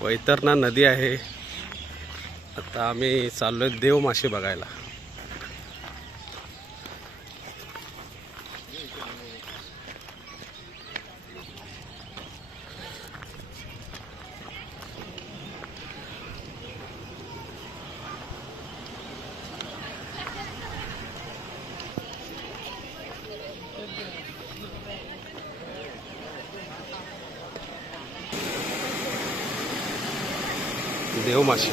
वैतरणा नदी आहे. आता आम्ही चाललोय देव मासे बघायला. देव मासे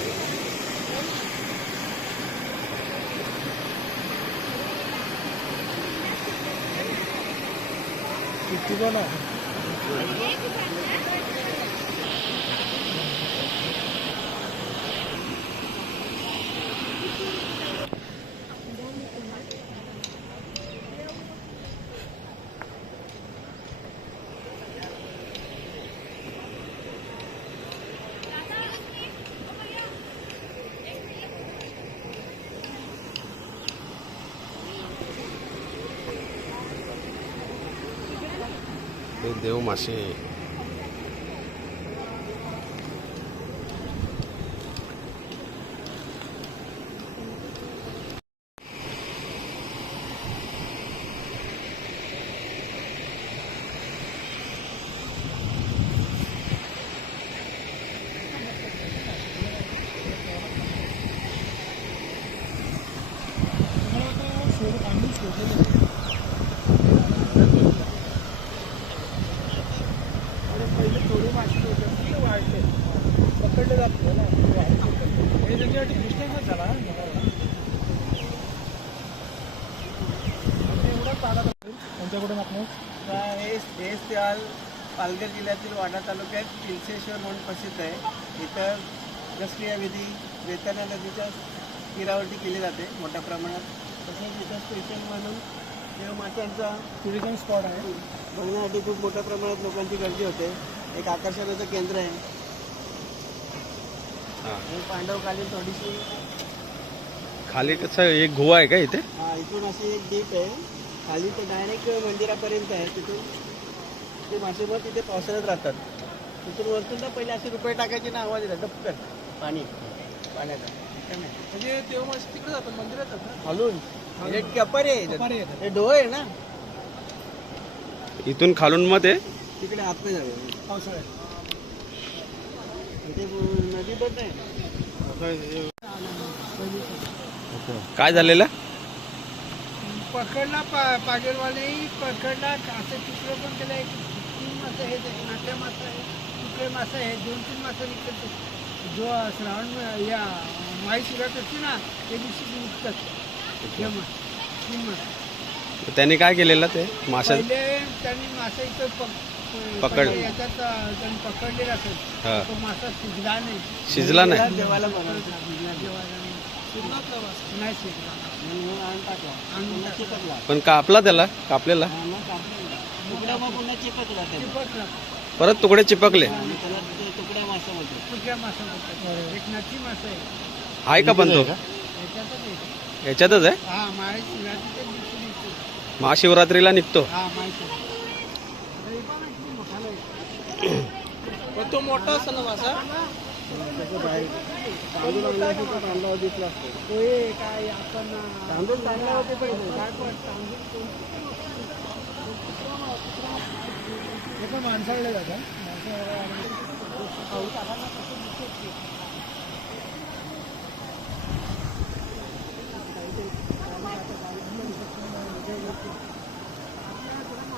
हे देव मासे पहिले थोडी माशी होते ती वाढले पकडले जात ना हे त्याच्यासाठी डिस्टन्सच झाला एवढा पाला त्यांच्याकडून आपण हे त्याल पालघर जिल्ह्यातील वाडा तालुक्यात पिलसेश्वर म्हणून प्रसिद्ध आहे इथं जसक्रियाविधी वेताना नदीच्या तीरावरती केली जाते मोठ्या प्रमाणात तसंच इथं स्पेशल म्हणून देव टुरिझम स्पॉट आहे बघण्यासाठी खूप मोठ्या प्रमाणात लोकांची गर्दी होते एक आकर्षणाचं केंद्र आहे. हा. आणि पांडवकालीन थोडीशी खाली कसं एक गुहा आहे का इथे? हा, इथून अशी एक डीप आहे. खाली ते डायरेक्ट मंदिरापर्यंत आहे. तिथून ते मासे मग तिथे पावसाळ्यात राहतात. तिथून वरतून ना पहिले असे रुपये टाकायचे ना आवाज येतात डपकन पाणी. पाण्याचा. म्हणजे तेव्हा मासे तिकडे जातात मंदिरात जातात खालून. हे कपर आहे. हे डोह आहे ना. इथून खालून मग ते तिकडे आतमध्ये जावे. पावसाळ्यात. नदी पण नाही. काय झालेलं? पकडला पा पकडला. असं तुकडं पण केलं. एक तीन मासे हे नाट्या मासा आहे तुकडे मासा आहे दोन तीन मासे विकत जो श्रावण म- या माई सुरत असते ना ते दिवशी विकतात मासे तीन मासे त्यांनी काय केलेलं ते? माशा पहिले त्यांनी मासा इथं पक- पकड- पकडलेला असेल हा. तो मासा शिजला नाही. शिजला देवाला शिजला आणून टाकला. पण कापला त्याला? कापलेला? परत तुकडे चिपकले? कुठल्या मासा म्हणतात एक नथी मासा आहे. आहे का पण तो? याच्यातच आहे याच्यातच आहे. हा माळी महाशिवरात्रीला निघतो. हा माहिती तो मोठा असतो ना मासा तांदूळ दिसला असतो होय काय आपण तांदूळ चांगला होते पहिले काय पण तांदूळ हे पण माणसाकडे जातात. माणूस